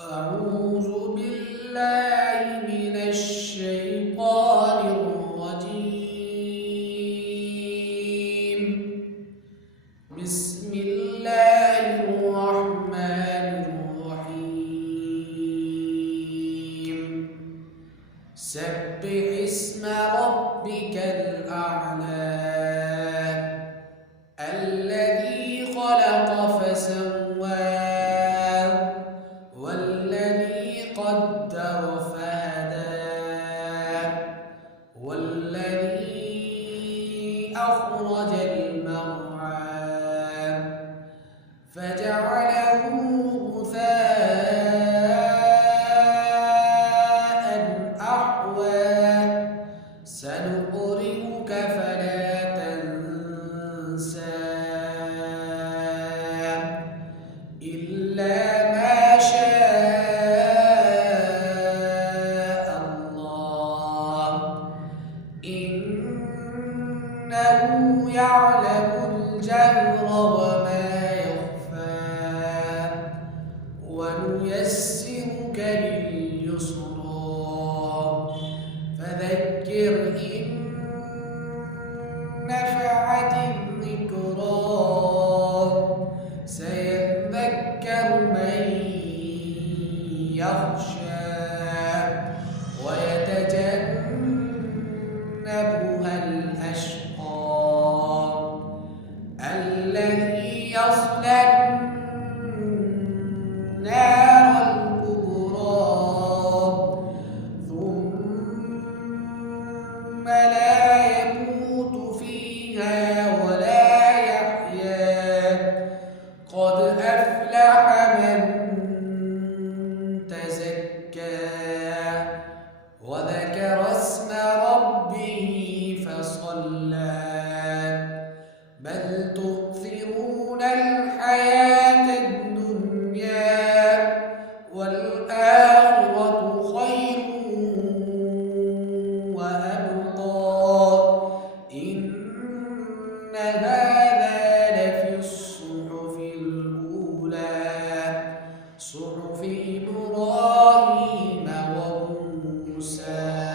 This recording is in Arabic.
أعوذ بالله من الشيطان الرجيم. بسم الله الرحمن الرحيم. سبح اسم ربك الأعلى الذي خلق فسوى والذي قدر فهدى والذي أخرج المرعى فجعله غثاء أحوى سنقرئك فلا تنسى إلا ما شاء الله إنه يعلم الجهر وما يخفى ونيسرك لليسرى فذكر إن نفعت الذكرى سيذكر من يخشى ويتجنبها الأشقى الذي يصلى النار الكبرى ثم لا يموت فيها ولا يحيا قد أفلح من تزكى وذكر اسم ربه فصلى بل تؤثرون الحياة الدنيا والآخرة خير وأبقى إن هذا لفي الصحف الأولى صحف إبراهيم وموسى